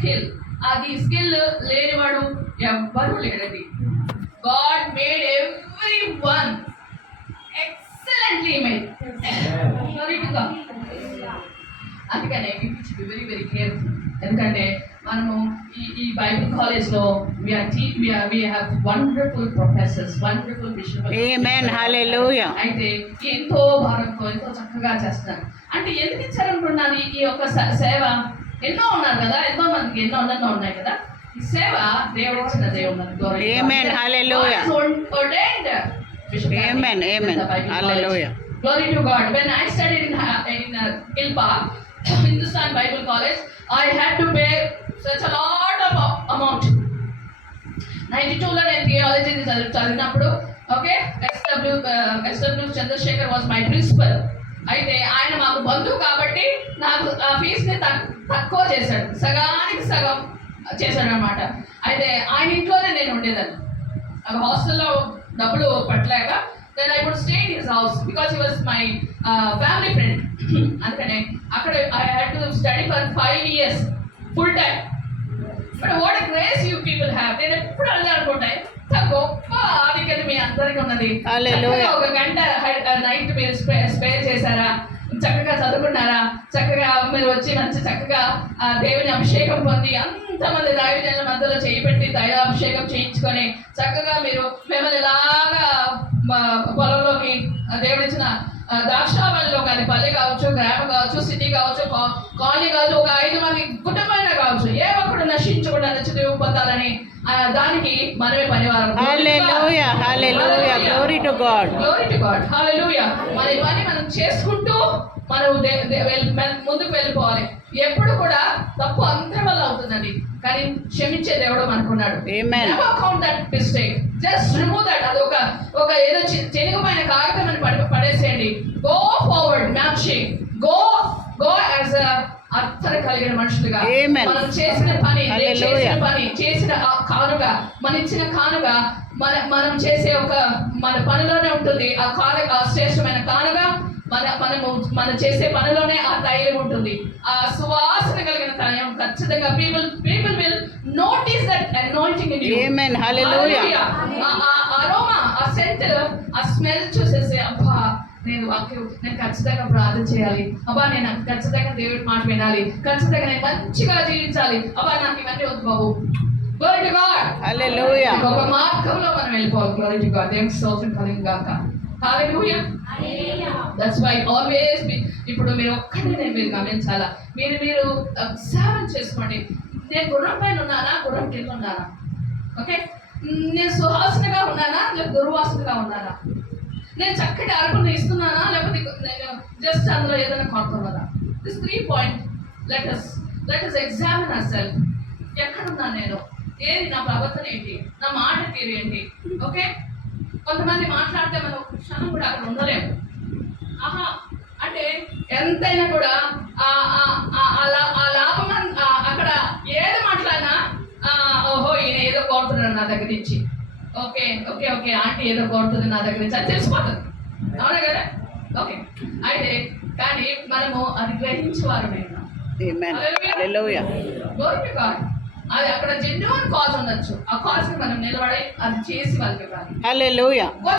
Skill. అది skill లేనివాడు ఎవ్వరూ లేడండి. God made everyone excellently made. అందుకనే వెరీ వెరీ కేర్ఫుల్. ఎందుకంటే మనము ఈ బైబిల్ కాలేజ్లో we have wonderful professors, wonderful bishops. Amen, hallelujah. అయితే ఎంతో భారంతో ఎంతో చక్కగా చేస్తారు. అంటే ఎందుకు ఇచ్చారనుకున్నాను ఈ యొక్క సేవ? ఎన్నో ఉన్నారు కదా, ఎంతో మందికి ఎన్నో ఉన్నాయి కదా. ఈ సేవ దేవుడు ఇచ్చిన దేవుడు. Amen, hallelujah. Ordained Bishop. Amen, amen, hallelujah. Glory to God. When I studied in Ilpa, Hindustan Bible College, I had to pay such a lot of amount. 92లో నేను థియాలజీ చదివినప్పుడు, okay, SW Chandrasekhar was my principal. అయితే ఆయన మాకు బంధువు కాబట్టి నాకు ఆ ఫీజుని తక్కువ చేశాడు, సగానికి సగం చేశాడు అనమాట. అయితే ఆయన ఇంట్లోనే నేను ఉండేదాన్ని. హాస్టల్లో డబ్బులు పట్టలేక then I would stay in his house because he was my family friend. అందుకనే అక్కడ I had to study for 5 years full time. But what a grace you people have. నేను ఎప్పుడు అలా అనుకుంటాయి గొప్ప ఆధిక్యత మీ అందరికీ ఉన్నది. ఒక గంట నైట్ మీరు స్పేర్ చేశారా, చక్కగా చదువుకున్నారా, చక్కగా మీరు వచ్చి మంచి చక్కగా దేవుని అభిషేకం పొంది అంతమంది దైవజనుల మధ్యలో చేయబెట్టి దైవాభిషేకం చేయించుకొని చక్కగా మీరు మిమ్మల్ని ఇలాగా పొలంలోకి దేవుడిచ్చిన ద్రాక్షావళిలో కానీ పల్లె కావచ్చు, గ్రామం కావచ్చు, సిటీ కావచ్చు, కాలనీ కావచ్చు, ఒక 5 మంది కుటుంబమైనా కావచ్చు, ఏ ఒక్కడు నశించకుండా నచ్చి పొందాలని దానికి మనమే పనివారం. Hallelujah, hallelujah, glory to God, glory to God, hallelujah. మన పని మనం చేసుకుంటూ మనం ముందుకు వెళ్ళిపోవాలి. ఎప్పుడు కూడా తప్పు అందరి వల్ల అవుతుందండి, కానీ క్షమించే దేవుడు మనకున్నాడు. Never count that mistake, just remove that. అది ఒక ఏదో చెనిగిపోయిన కాగితం అని పడేసేయండి. గో ఫార్వర్డ్, మ్యాప్షి, గో యాజ్ అర్థం కలిగిన మనుషులుగా. మనం చేసిన పని చేసిన కానుక, మన ఇచ్చిన కానుక మనం చేసే మన పనిలోనే ఉంటుంది. ఆ శ్రేష్టమైన కానుక మన చేసే పనిలోనే ఆ తైలం ఉంటుంది, ఆ సువాసన కలిగిన తైలం. ఖచ్చితంగా people will notice that anointing in you. Amen, hallelujah. ఆ అరోమా, ఆ సెంట్, ఆ స్మెల్ చూసేసి అబ్బా నేను ఖచ్చితంగా ప్రార్థన చేయాలి, అబ్బా నేను ఖచ్చితంగా దేవుడి మాట వినాలి, ఖచ్చితంగా నేను మంచిగా జీవించాలి, అబ్బా నాకు ఇవన్నీ వద్దు బాబు. గ్లోరీ టు గాడ్, హల్లెలూయా. ఒక మార్గంలో మనం వెళ్ళిపోవాలి. గ్లోరీ టు గాడ్, దేవునికి స్తోత్రం కలుగును గాక. హల్లెలూయా. దట్స్ వై ఆల్వేస్ ఇప్పుడు మీరు ఒక్కటే మీరు గమనించాలా, మీరు సేవం చేసుకోండి. నేను గుర్రం పైన ఉన్నానా, గుర్రం కింద ఉన్నానా? ఓకే, నేను సువాసనగా ఉన్నానా లేకపోతే దుర్వాసనగా ఉన్నానా? నేను చక్కటి అర్పణ ఇస్తున్నానా లేకపోతే నేను జస్ట్ అందులో ఏదైనా కొడుతున్నదా? This 3 point. Let us examine ourselves. ఎక్కడున్నాను నేను? ఏది నా ప్రవర్తన ఏంటి? నా మాట తీరు ఏంటి? ఓకే, కొంతమంది మాట్లాడితే మనం ఒక క్షణం కూడా అక్కడ ఉండలేము. అంటే ఎంతైనా కూడా ఆ లాభం అక్కడ ఏది మాట్లాడినా ఓహో ఈయన ఏదో కోరుతున్నాడు నా దగ్గర నుంచి, ఓకే ఓకే ఓకే ఆంటీ ఏదో కోరుతుంది నా దగ్గర నుంచి, అది తెలిసిపోతుంది. అవునా కదా? ఓకే, అయితే కానీ మనము అది గ్రహించేవారు. అది అక్కడ జెన్యూన్ కాజ్ ఉండొచ్చు, ఆ కాజ్ ని మనం నిలబడి అది చేసి వాళ్ళకి. హల్లెలూయా.